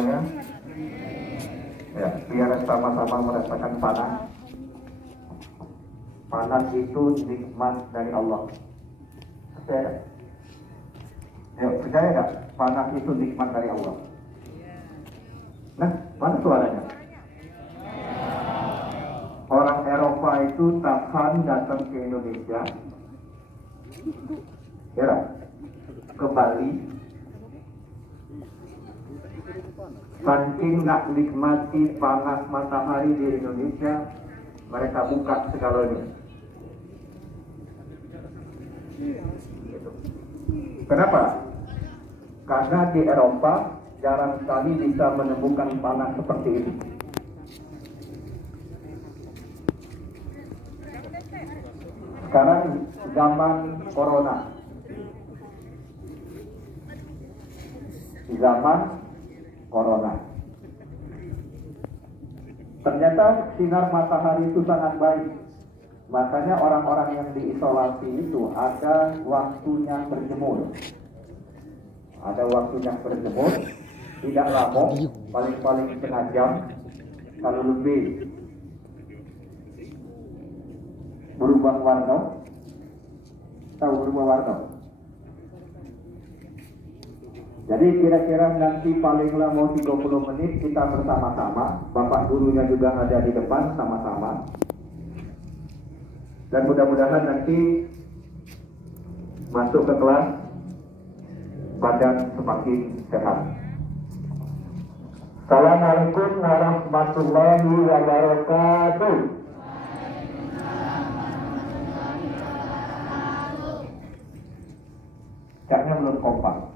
semuanya? Ya, biar sama-sama merasakan panas. Panas itu nikmat dari Allah. Percaya? Ya, percaya nggak? Panas itu nikmat dari Allah. Nah, mana suaranya? Orang Eropa itu tahan datang ke Indonesia, ya, ke Bali, saking nggak nikmati panas matahari di Indonesia, mereka buka segalanya. Kenapa? Karena di Eropa jarang sekali bisa menemukan panas seperti ini. Sekarang zaman corona, ternyata sinar matahari itu sangat baik. Makanya orang-orang yang diisolasi itu ada waktunya berjemur. Tidak lama, paling-paling setengah jam, kalau lebih berubah warna. Tahu berubah warna? Jadi kira-kira nanti paling lama 30 menit kita bersama-sama. Bapak gurunya juga ada di depan sama-sama. Dan mudah-mudahan nanti masuk ke kelas badan semakin sehat. Assalamualaikum warahmatullahi wabarakatuh. Caranya belum kompak.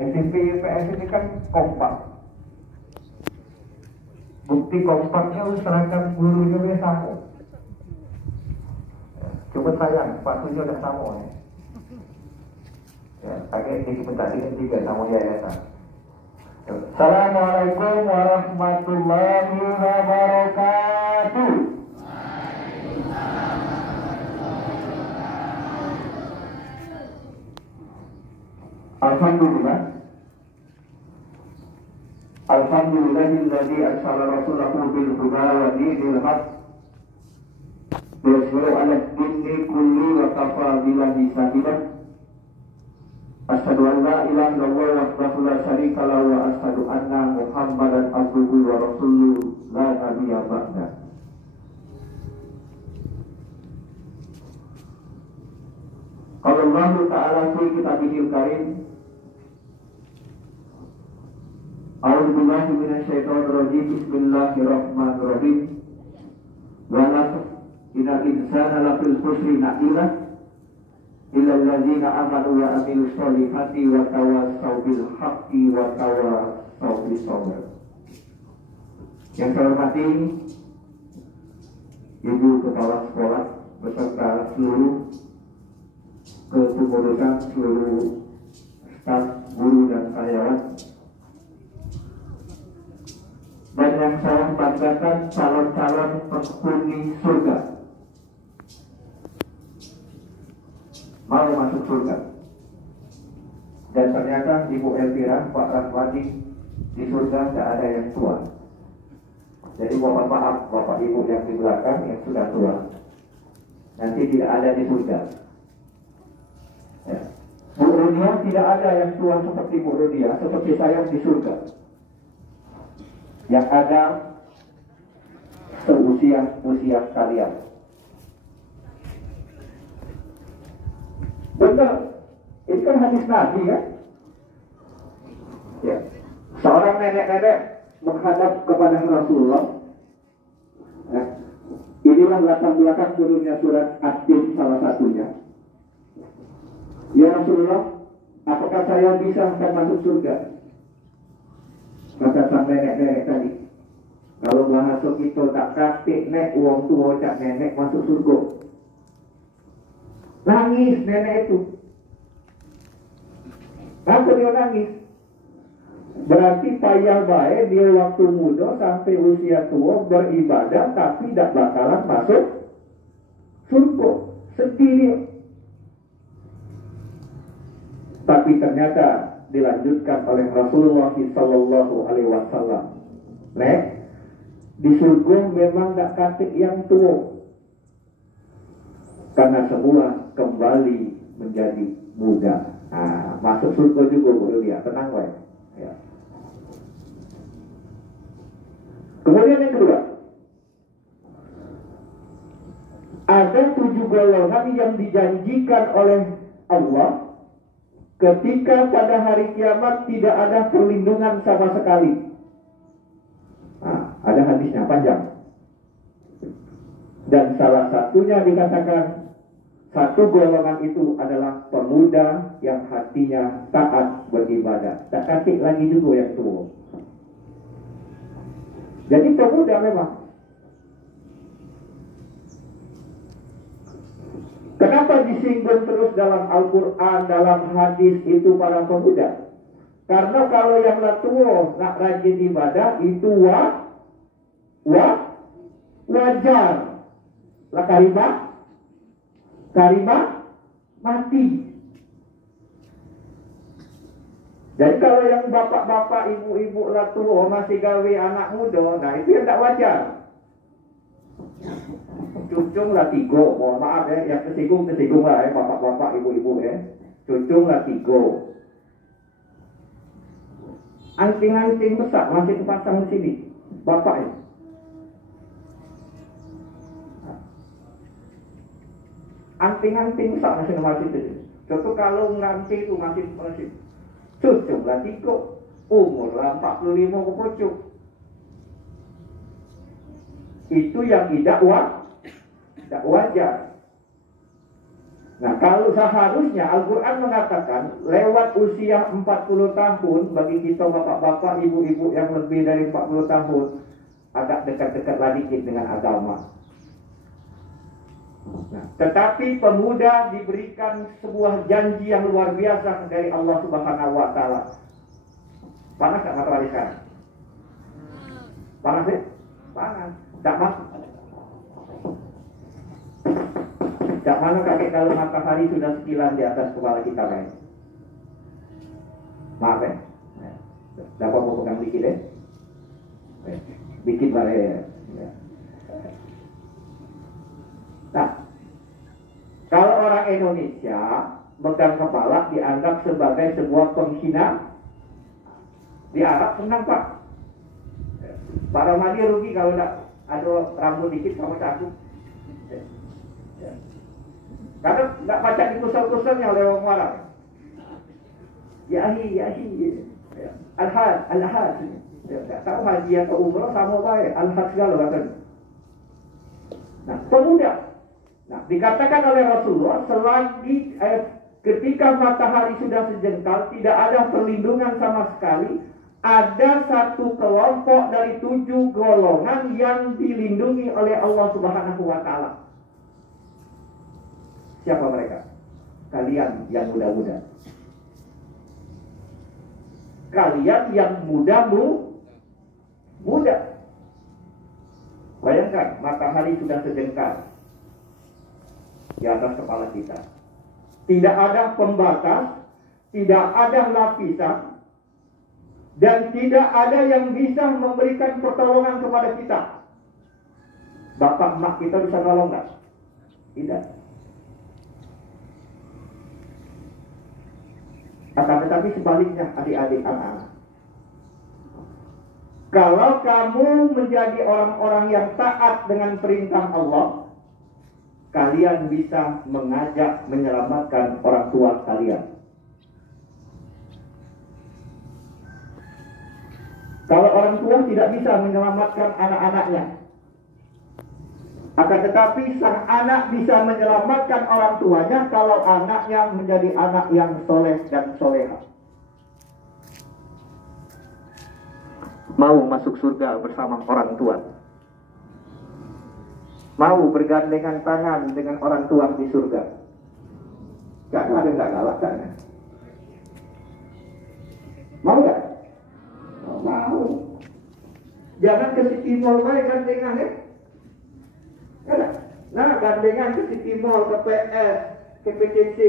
SMP IPS ini kan kompak. Bukti kompaknya seragam gurunya sama. Coba sayang, sepatunya udah sama nih. Ya, pakai diminta juga sama yayasan. Assalamualaikum warahmatullahi wabarakatuh. Alhamdulillahilladzi arsala rasulahu bil huda wa dinil haq liyuzhirahu 'ala ad-dini kulli wa kafa billahi shahidan. Asyhadu an la ilaha illallah wahdahu la syarika lahu wa asyhadu anna Muhammadan abduhu wa rasuluhu la nabiyya ba'da. Qala Allah Ta'ala fi kitabihil karim, a'udzu billahi minasy syaithanir rajim, bismillahirrahmanirrahim. Wa laqad innal insana lafil khusri illa alladzina amanu wa amilus sholihati wa tawassaw bil haqqi wa tawassaw bis sabr. Yang saya hormati Ibu Kepala Sekolah beserta seluruh kepengurusan, seluruh staf, guru dan karyawan, dan yang saya banggakan calon-calon penghuni surga, mau masuk surga. Dan ternyata Ibu Elvira, Pak Rahmadi, di surga tidak ada yang tua. Jadi mohon maaf Bapak Ibu yang di belakang yang sudah tua, nanti tidak ada di surga. Ya. Bu Rudia tidak ada yang tua seperti Bu Rudia, seperti saya di surga. Yang ada seusia kalian. Benar, ini kan hadis Nabi ya. Ya. Seorang nenek-nenek menghadap kepada Rasulullah. Nah, inilah latar belakang turunnya surat At-Tin salah satunya. Ya Rasulullah, apakah saya bisa akan masuk surga? Kata sang nenek-nenek tadi, kalau masuk itu tak kakek nek uang tua cak nenek masuk surga. Nangis nenek itu. Kenapa dia nangis? Berarti payah baik dia waktu muda sampai usia tua beribadah tapi tidak bakalan masuk surga. Sedih dia. Tapi ternyata dilanjutkan oleh Rasulullah Sallallahu Alaihi Wasallam. Di surga memang tak katik yang tua, karena semua kembali menjadi muda. Masuk surga juga boleh lihat, tenang ya. Kemudian yang kedua, ada 7 golongan yang dijanjikan oleh Allah ketika pada hari kiamat tidak ada perlindungan sama sekali. Ada hadisnya panjang. Dan salah satunya dikatakan, satu golongan itu adalah pemuda yang hatinya taat beribadah. Tak katik lagi juga yang tua. Jadi pemuda memang. Kenapa disinggung terus dalam Al-Quran, dalam hadis itu para pemuda? Karena kalau yang tua nak rajin ibadah itu wajar. Lah karibah mati. Jadi kalau yang bapak-bapak, ibu-ibu lah tua masih gawe anak muda, nah itu yang tak wajar. Cucung lah 3, mohon maaf ya, yang kesinggung lah ya, bapak-bapak, ibu-ibu ya. Cucung lah 3. Anting-anting besar masih terpasang di sini, bapak ya. Anting-anting besar masih itu. Contoh kalau nganting itu masih cucung lah 3, umur lah 45 kepucuk. Itu yang tidak wajar. Nah, kalau seharusnya Al-Quran mengatakan lewat usia 40 tahun bagi kita bapak-bapak, ibu-ibu yang lebih dari 40 tahun agak dekat-dekat lagi dengan agama. Nah, tetapi pemuda diberikan sebuah janji yang luar biasa dari Allah Subhanahu wa Ta'ala. Panas tak matahari sekarang? Panas ya? Panas. Tak masuk. Tak mana kakek kalau matahari sudah sekilan di atas kepala kita kan? Maaf ya. Dapat mau pegang dikit ya? Dikit lah ya. Nah, kalau orang Indonesia megang kepala dianggap sebagai sebuah penghina. Di Arab senang Pak. Pak Ramadi rugi kalau tidak ada rambut dikit sama satu. Karena tidak baca di kusel-kuselnya oleh orang Arab. Yahi. Al-Had. Tak tahu haji atau umrah sama baik. Al-Had segala katanya. Nah, pemuda. Nah, dikatakan oleh Rasulullah selagi ketika matahari sudah sejengkal, tidak ada perlindungan sama sekali, ada satu kelompok dari 7 golongan yang dilindungi oleh Allah Subhanahu wa Ta'ala. Siapa mereka? Kalian yang muda-muda. Kalian yang muda. Bayangkan, matahari sudah sejengkal di atas kepala kita. Tidak ada pembatas, tidak ada lapisan, dan tidak ada yang bisa memberikan pertolongan kepada kita. Bapak mak kita bisa nolong nggak? Tidak. Akan tetapi sebaliknya adik-adik anak-anak. Kalau kamu menjadi orang-orang yang taat dengan perintah Allah, kalian bisa mengajak menyelamatkan orang tua kalian. Kalau orang tua tidak bisa menyelamatkan anak-anaknya, akan tetapi sang anak bisa menyelamatkan orang tuanya kalau anaknya menjadi anak yang soleh dan soleha. Mau masuk surga bersama orang tua? Mau bergandengan tangan dengan orang tua di surga? Gak ada yang gak galak kan? Mau gak? Oh, mau. Jangan ke City Mall baik gandengan ya. Nah, gandengan ke City Mall, ke PS, ke PCC.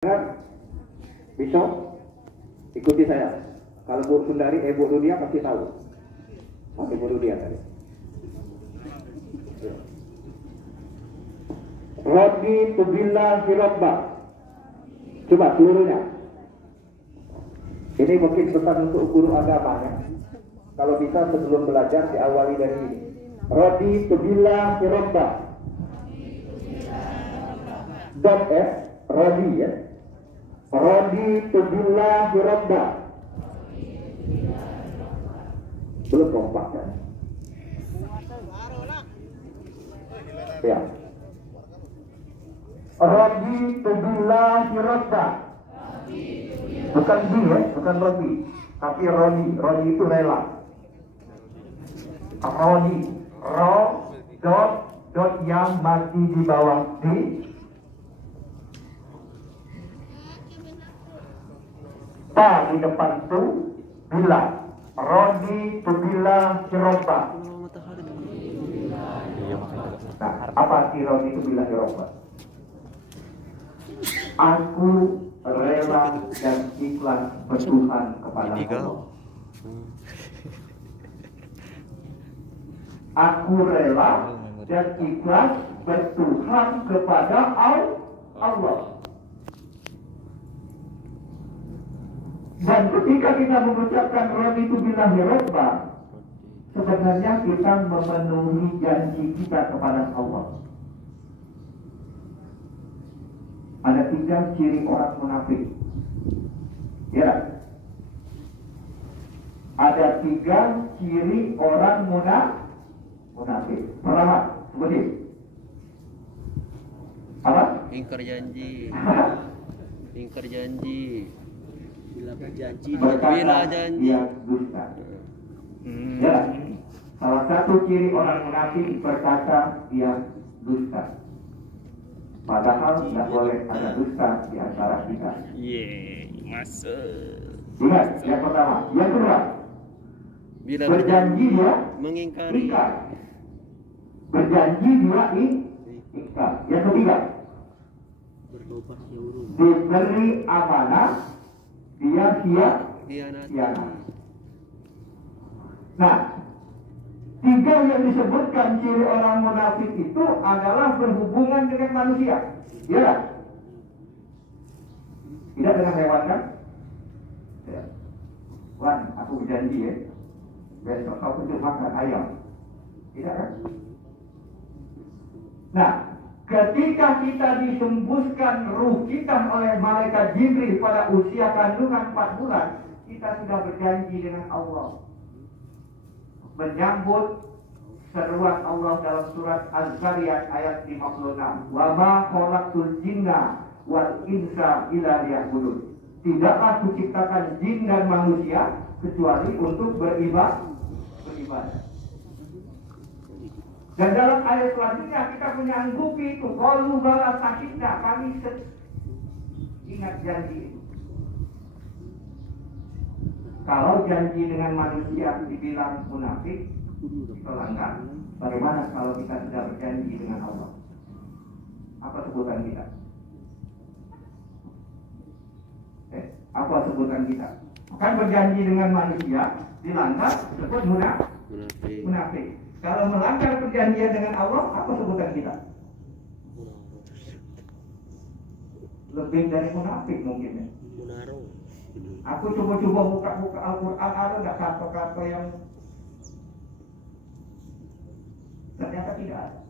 Bisa ikuti saya. Kalau Bu Sundari, Bu Rudia pasti tahu. Oke, Bu Rudia tadi. Rodi tubillah firabba. Coba seluruhnya. Ini mungkin pesan untuk guru agama ya. Kalau bisa sebelum belajar diawali dari ini. Rodi tubillah firabba. Dot Rodi ya. Rodi tubillah firabba. Belum kompak kan? Ya. Rodi tubillah firabba. Bukan di ya, bukan rodi, tapi rodi. Rodi itu rela. Rodi, dot yang mati di bawah di. Ta di depan tu bila. Rodi tu bila firabba. Nah, apa arti rodi tu bila firabba? Aku rela dan ikhlas bertuhan kepada Allah. Aku rela dan ikhlas bertuhan kepada Allah. Dan ketika kita mengucapkan raditu billahi rabba, sebenarnya kita memenuhi janji kita kepada Allah. Ada 3 ciri orang munafik. Ya. Ada 3 ciri orang munafik. Pertama, sebutin. Apa? Ingkar janji. Ingkar janji. Bila berjanji Bila janji dia dusta. Ya. Salah satu ciri orang munafik berkata dia dusta. Padahal tidak boleh ada dusta di antara kita. Masuk. Ingat, yang pertama. Yang kedua, Bila berjanji dia mengingkari. ingkar. Berjanji dia ingkar. Yang ketiga, diberi amanah dia hianat. Nah, 3 yang disebutkan ciri orang munafik itu adalah berhubungan dengan manusia. Ya. Tidak dengan hewan kan? Ya. Wan, aku berjanji ya. Besok kau tunjuk makan ayam. Tidak kan? Nah, ketika kita disembuskan ruh kita oleh malaikat Jibril pada usia kandungan 4 bulan, kita sudah berjanji dengan Allah. Menyambut seruan Allah dalam surat Az-Zariyat ayat 56. Wa ma khalaqtul jinna wal insa illa liya'budun. Tidaklah kuciptakan jin dan manusia kecuali untuk beribadah. Dan dalam ayat selanjutnya kita menyanggupi itu. Qalu bala sakitna, kami ingat janji itu. Kalau janji dengan manusia dibilang munafik, pelanggar, bagaimana kalau kita sudah berjanji dengan Allah? Apa sebutan kita? Apa sebutan kita? Kan berjanji dengan manusia, dilanggar, disebut munafik. Kalau melanggar perjanjian dengan Allah, apa sebutan kita? Lebih dari munafik mungkin ya. Aku coba-coba buka-buka Al-Quran, ada nggak kata-kata yang ternyata tidak ada.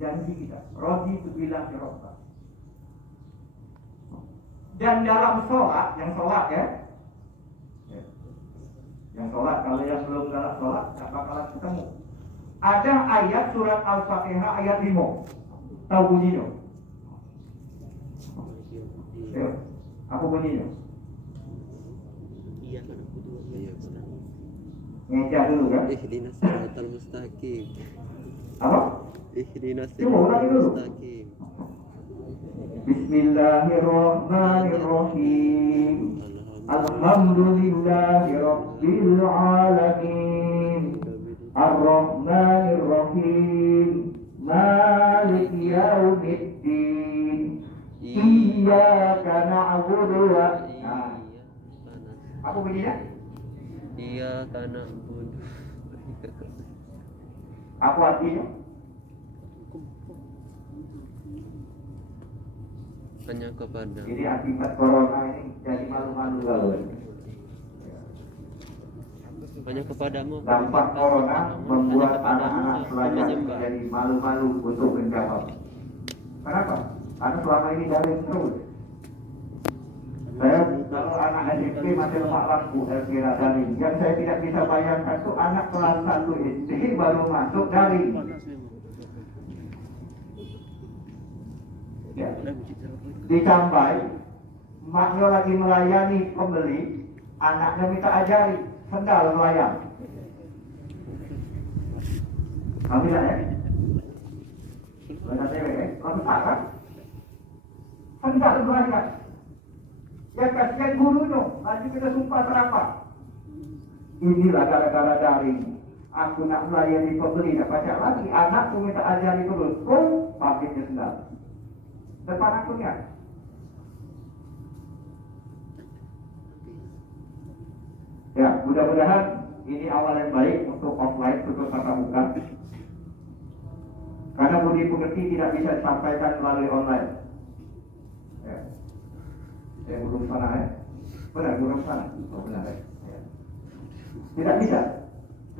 Janji kita, rodi itu bilang firabba. Dan dalam sholat, yang sholat ya, yang sholat, kalau yang belum dalam sholat, nggak bakalan ketemu. Ada ayat surat Al-Fatihah ayat 5. Tahu bunyinya? Ayo, apa bunyinya? Iya kan aku juga. Iya. Ngejak dulu kan? Ihdinas siratal mustaqim. Apa? Ihdinas Coba ulangi siratal dulu. mustaqim. Bismillahirrahmanirrahim. Alhamdulillahi rabbil alamin. Ar-Rahmanirrahim. Malik Apa artinya? Hanya kepada Jadi akibat corona ini jadi malu-malu gaul. hanya kepadamu. Dampak corona membuat Hanya kepadamu anak-anak aku pelajar menyembah. menjadi malu-malu untuk menjawab. Kenapa? Karena selama ini daring terus. Saya kalau anak SMP masih lemak lampu Elvira daring. Yang saya tidak bisa bayangkan itu anak kelas 1 SD baru masuk daring. Ya. Ditambah, maknya lagi melayani pembeli, anaknya minta ajari sendal melayang. Kamu tidak ya? Benar cewek ya? Kamu tak kan? Sendal melayang. Ya kasihan gurunya, nanti kita sumpah serapah. Inilah gara-gara daring. Aku nak melayani pembeli, tak baca lagi. Anakku minta ajari terus. Oh, pakainya sendal. Depan akunya. Ya, mudah-mudahan ini awal yang baik untuk offline, untuk tatap muka. Karena budi pekerti tidak bisa disampaikan melalui online. Ya. Saya belum sana ya. Benar, belum sana. Oh, benar ya. Ya. Tidak bisa.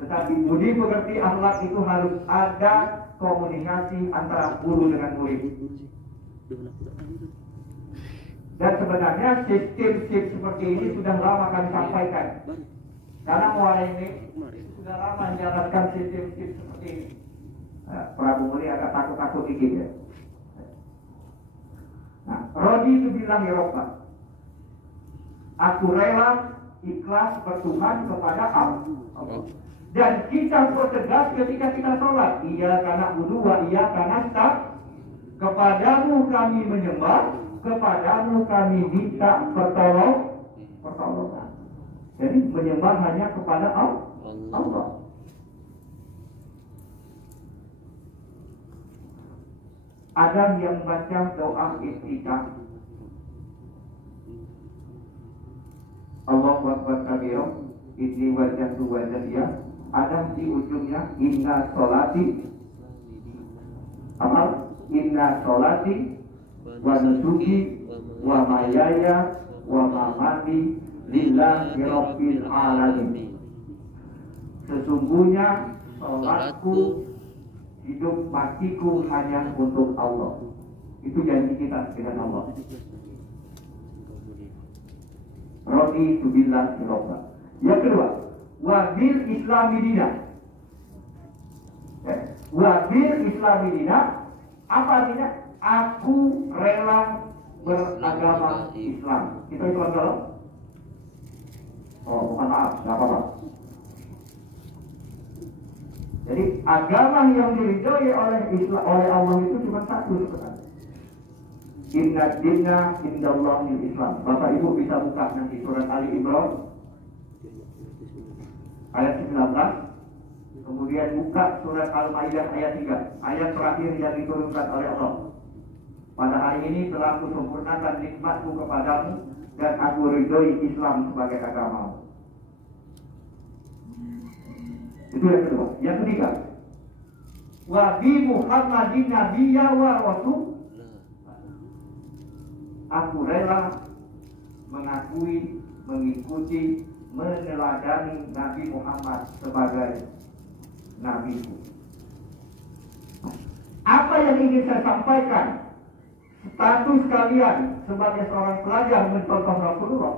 Tetapi budi pekerti akhlak itu harus ada komunikasi antara guru dengan murid. Dan sebenarnya sistem seperti ini sudah lama kami sampaikan. Karena mulai ini sudah lama menjalankan sistem seperti ini. Nah, Prabu Muli agak takut-takut dikit ya. Nah, Rodi itu bilang ya Rabbah, aku rela ikhlas bertuhan kepada Allah. Dan kita bertegas ketika kita sholat. Iya karena wa iya karena tak. Kepadamu kami menyembah, kepadamu kami minta pertolongan. Jadi menyembah hanya kepada Allah. Ada yang baca doa istiqamah. Allahu Akbar kabira, inni wajjahtu wajhiya. Ada di ujungnya inna sholati amal. Inna sholati wa nusuki wa mahyaya wa mamati lillahi rabbil alamin. Sesungguhnya sholatku, hidup matiku hanya untuk Allah. Itu janji kita dengan Allah. Rodi tubillah iroba. Yang kedua, wabil islami dina. Wabil islami dina. Apa artinya? Aku rela beragama Islam. Kita Islam kalau? Oh, bukan maaf, nggak apa-apa. Jadi agama yang diridhoi oleh Allah itu cuma satu sebenarnya. Inna dinna indallahil Islam. Bapak Ibu bisa buka nanti surat Ali Imran ayat 19. Kemudian buka surat Al-Maidah ayat 3, ayat terakhir yang diturunkan oleh Allah. Pada hari ini telah aku sempurnakan nikmatku kepadamu dan aku ridhoi Islam sebagai agamamu. Itu yang kedua. Yang ketiga, wa bi Muhammadin nabiyya wa rasul. Aku rela mengakui, mengikuti, meneladani Nabi Muhammad sebagai nabiku. Apa yang ingin saya sampaikan? Status kalian sebagai seorang pelajar mencontoh Rasulullah.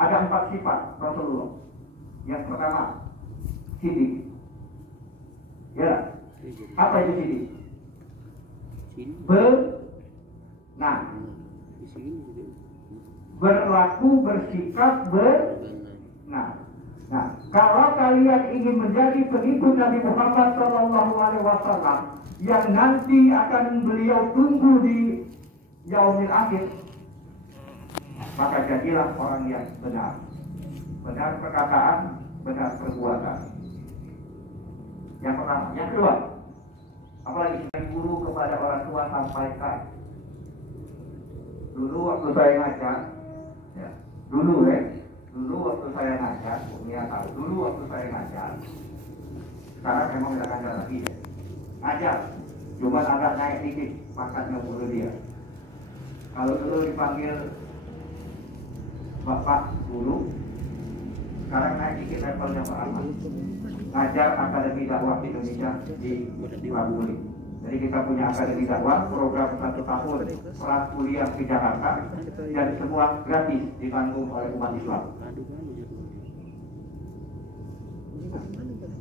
Ada 4 sifat Rasulullah. Yang pertama, sidik. Ya, apa itu sidik? Berlaku, bersikap, benar. Nah, kalau kalian ingin menjadi pengikut Nabi Muhammad SAW yang nanti akan beliau tunggu di yaumil akhir, maka jadilah orang yang benar. Benar perkataan, benar perbuatan. Yang pertama. Yang kedua, apalagi sebagai guru kepada orang tua sampaikan. Dulu waktu saya ngajar, ya, dulu waktu saya ngajar, Umi tahu, dulu waktu saya ngajar, Sekarang memang tidak ngajar lagi. Ngajar, cuma agak naik dikit pangkatnya guru dia. Kalau dulu dipanggil Bapak Guru, sekarang naik dikit levelnya Pak Ahmad. Ngajar Akademi Dakwah Indonesia di Babuli. Jadi kita punya Akademi Dakwah, program 1 tahun kuliah di Jakarta, dan semua gratis ditanggung oleh umat Islam.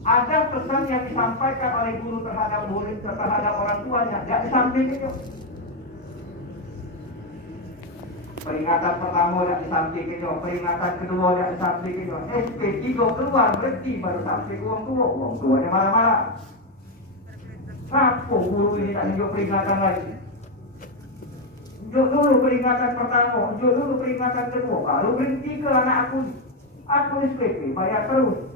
Ada pesan yang disampaikan oleh guru terhadap murid, terhadap orang tuanya, tidak disampaikan. Peringatan pertama tidak disampaikan, peringatan kedua tidak disampaikan, SP3 keluar berhenti baru sampai ke orang tuanya marah-marah. Kenapa guru ini tak tunjuk peringatan lagi? Tunjuk dulu peringatan pertama, tunjuk dulu peringatan kedua, baru berhenti ke anak aku. Aku SPP, bayar terus.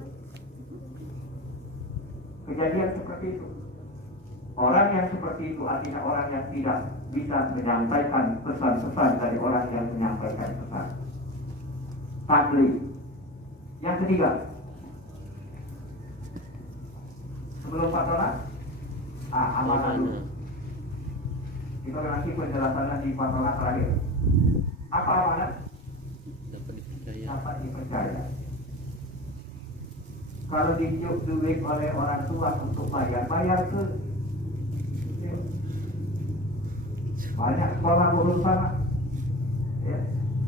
Kejadian seperti itu. Orang yang seperti itu artinya orang yang tidak bisa menyampaikan pesan-pesan dari orang yang menyampaikan pesan. Tabligh. Yang ketiga, sebelum patronat, amanah dulu. Kita nanti penjelasannya di patronat terakhir. Apa amanah? Dapat dipercaya. Dapat dipercaya. Kalau ditiup duit oleh orang tua untuk bayar ke banyak sekolah guru sana, ya.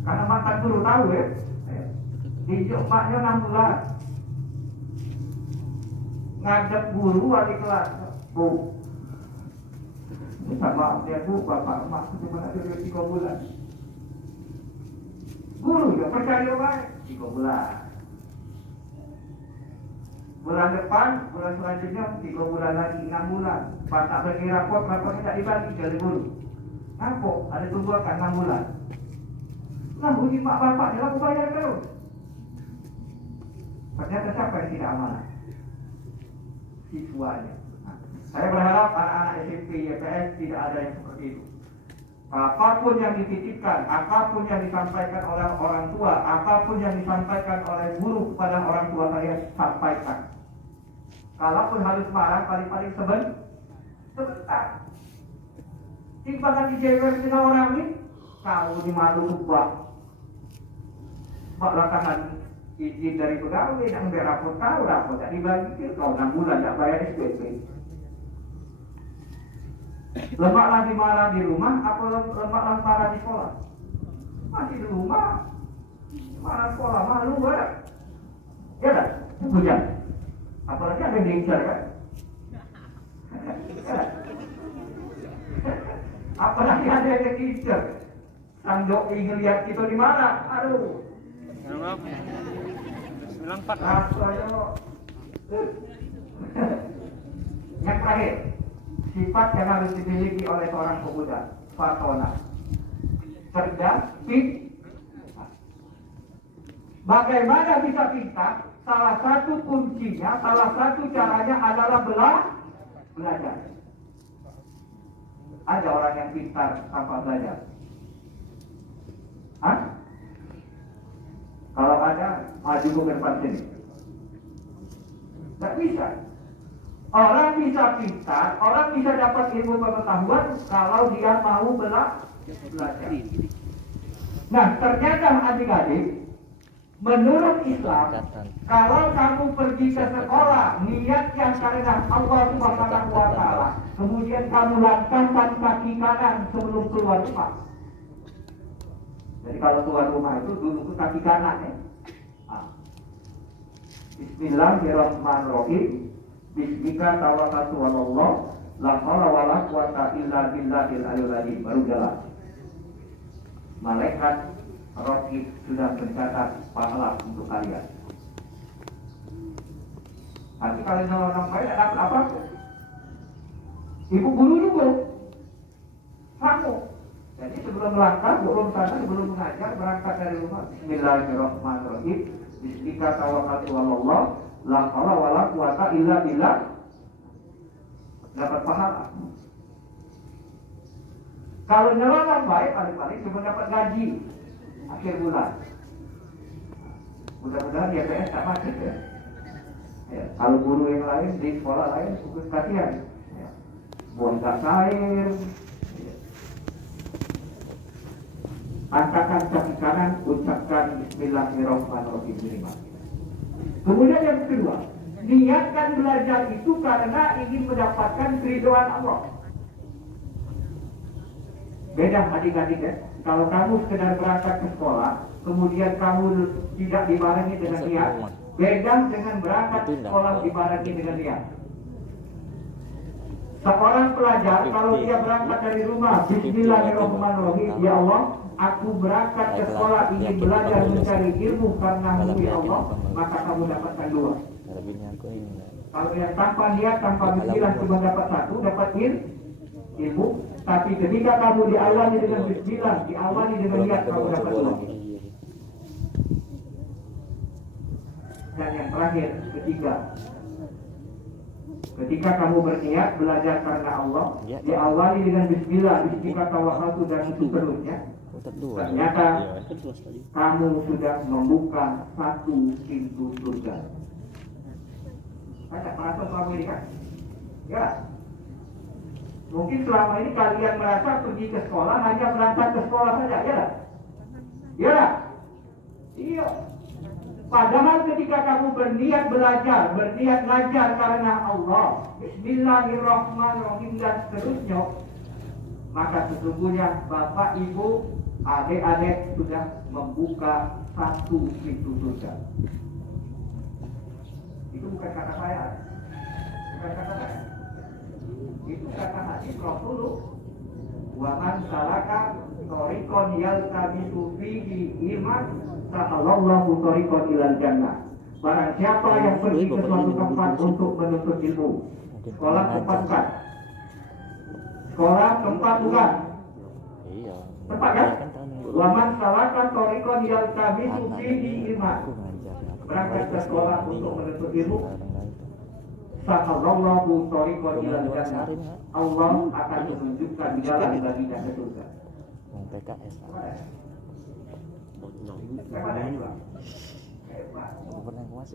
Karena mantan guru tahu ya, ditiup maknya 6 bulan, ngadep guru wali kelas, Bu, minta maaf ya Bu, bapak emak cuma ada 3 bulan, guru juga percaya baik 3 bulan. Bulan depan, bulan selanjutnya 3 bulan lagi, 6 bulan. Pak tak bagi rapor tidak dibagi dari guru. Kenapa? Ada tungguakan 6 bulan. Nah, bunyi mak bapak dia aku bayar terus. Ternyata siapa yang tidak amanah? Siswanya. Nah, saya berharap anak-anak SMP, YPS tidak ada yang seperti itu. Apapun yang dititipkan, apapun yang disampaikan oleh orang tua, apapun yang disampaikan oleh guru kepada orang tua kalian, sampaikan. Kalaupun harus marah, paling-paling sebentar. Timbangan dijewer dengan orang ini, kau dimalu sebab belakangan izin dari pegawai yang berapot tahu rapot tak dibagi, kau 6 bulan tak bayar SPP. Lemaklah dimarah di rumah, apa lemaklah marah di sekolah? Masih di rumah, marah sekolah, malu kan? Ya kan? Hujan. Apalagi ada yang diincar kan? Apalagi ada yang diincar. Sang doi ngeliat kita di mana? Aduh. 94. Yang terakhir, sifat yang harus dimiliki oleh seorang pemuda, fatona, cerdas, bagaimana bisa pintar? Salah satu kuncinya, salah satu caranya adalah belajar. Ada orang yang pintar tanpa belajar? Hah? Kalau ada, maju ke depan sini. Tidak bisa. Orang bisa pintar, orang bisa dapat ilmu pengetahuan kalau dia mau belajar. Nah, ternyata adik-adik, menurut Islam, kalau kamu pergi ke sekolah, niat yang karena Allah Subhanahu wa Ta'ala, kemudian kamu langkahkan kaki kanan sebelum keluar rumah. Jadi kalau keluar rumah itu dulu kaki kanan ya. Bismillahirrahmanirrahim. Bismika tawakkaltu 'alallah, la haula wala quwata illa billahil aliyyil azim. Baru jalan. Malaikat Raqib sudah mencatat pahala untuk kalian. Nanti kalian orang baik tidak dapat apa? Ibu guru juga kamu. Jadi sebelum melangkah, sebelum mengajar, berangkat dari rumah. Bismillahirrahmanirrahim. Bismika tawakkaltu 'alallah, la haula wala quwata illa billah. Dapat pahala. Kalau nyelonong baik, paling-paling cuma dapat gaji akhir bulan. Mudah-mudahan YPS tak macet ya. Ya, kalau guru yang lain di sekolah lain fokus kasihan. Ya. Bontak air. Ya. Angkatkan kaki kanan, ucapkan Bismillahirrahmanirrahim 5. Kemudian yang kedua, niatkan belajar itu karena ingin mendapatkan keridhaan Allah. Beda adik-adik ya. Kalau kamu sekedar berangkat ke sekolah, kemudian kamu tidak dibarengi dengan niat, beda dengan berangkat ke sekolah dibarengi dengan niat. Seorang pelajar kalau dia berangkat dari rumah, Bismillahirrahmanirrahim, ya Allah, aku berangkat ke sekolah ingin belajar mencari ilmu karenamu ya Allah, maka kamu dapatkan 2. Kalau yang tanpa niat, tanpa bismillah cuma dapat 1, dapat ilmu. Tapi ketika kamu diawali dengan bismillah, diawali dengan niat, kamu dapat 2. Dan yang terakhir, ketiga, ketika kamu berniat belajar karena Allah, diawali dengan bismillah, bismillah tawakkaltu dan seterusnya, ternyata kamu sudah membuka 1 pintu surga. Banyak merasa selama ini kan? Ya. Mungkin selama ini kalian merasa pergi ke sekolah hanya berangkat ke sekolah saja, ya? Ya. Iya. Padahal ketika kamu berniat belajar, berniat ngajar karena Allah, Bismillahirrahmanirrahim dan seterusnya, maka sesungguhnya Bapak, Ibu, adik-adik sudah membuka 1 pintu surga. Itu bukan kata saya, bukan kata saya. Itu kata hadis Rasulullah. Wa man salaka thariqan yaltamisu fihi ilman sahalallahu thariqan ilal jannah. Barang siapa yang pergi ke suatu tempat untuk menuntut ilmu, sekolah tempat bukan, sekolah tempat bukan, tempat ya. Wa man salaka thariqan yaltamisu fihi ilman, berangkat ke sekolah untuk menuntut ilmu, sahalallahu thariqan ilal jannah. Allah akan menunjukkan jalan baginya ke surga. PKS.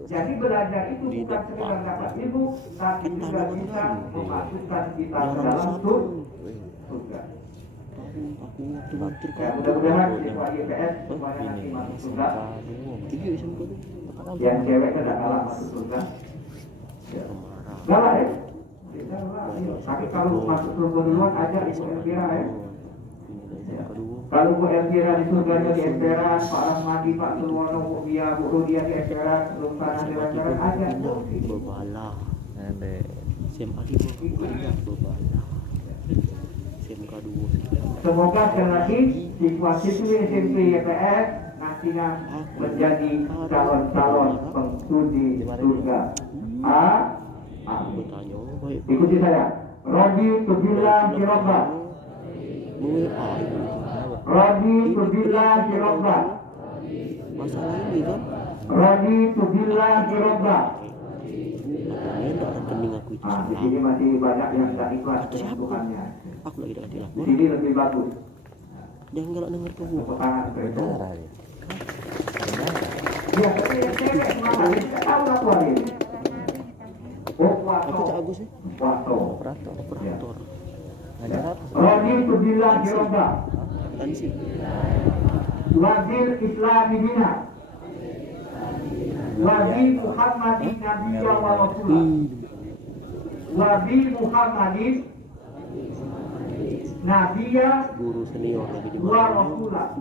Jadi belajar itu bukan sekedar dapat ilmu, tapi juga bisa memasukkan kita ke dalam surga. Ya, mudah-mudahan siswa IPS semuanya nanti masuk surga. Yang cewek tidak kalah masuk surga. Galak ya? Tapi kalau masuk surga duluan aja Ibu Elvira ya. Kalau Bu Elvira di surganya di emperan, Pak Rahmadi, Pak Surwono, Bu Bia, Bu Rudia di emperan, belum tanah di emperan aja. Berbala. SMA di berbala. SMK 2. Semoga sekali lagi siswa-siswi SMP IPS nantinya menjadi calon-calon pengstudi surga. Ikuti saya. Rodi tubillah kirobah. Rodi tubillah kirobah. Masalah ini kan? Rodi tubillah kirobah. Di sini masih banyak yang tidak ikhlas dengan Tuhannya. Aku lagi tidak Di dilapor. sini lebih bagus. Dia nggak dengar tuh. Tepuk tangan itu. Ya, tapi yang cewek semangat tidak tahu laporan ini. Aku Cak Agus sih. Wato. Operator. Ngajar apa? Rodi tubillah kirobah. Dan sih. Wazir Islami Bina. Wabi Muhammadin Nabiyya wa Rasulah. Wabi Muhammadin Nabiyya Guru senior lagi di wa Rasulah.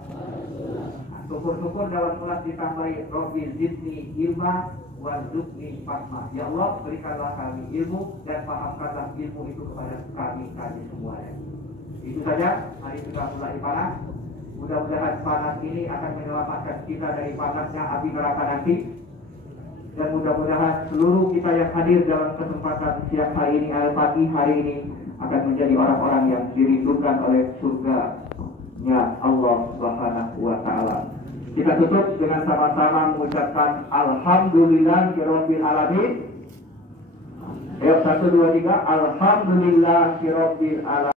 Syukur-syukur dalam kelas ditambahi Rabbi zidni ilma warzuqni fahma. Ya Allah, berikanlah kami ilmu dan pahamkanlah ilmu itu kepada kami semuanya. Itu saja. Hari sudah mulai panas. Mudah-mudahan panas ini akan menyelamatkan kita dari panasnya api neraka nanti. Dan mudah-mudahan seluruh kita yang hadir dalam kesempatan siang hari ini, pagi hari ini, akan menjadi orang-orang yang dirindukan oleh surga-Nya Allah Subhanahu wa Ta'ala. Kita tutup dengan sama-sama mengucapkan Alhamdulillahirabbil alamin. Ayo 1 2 3, Alhamdulillahirabbil alamin.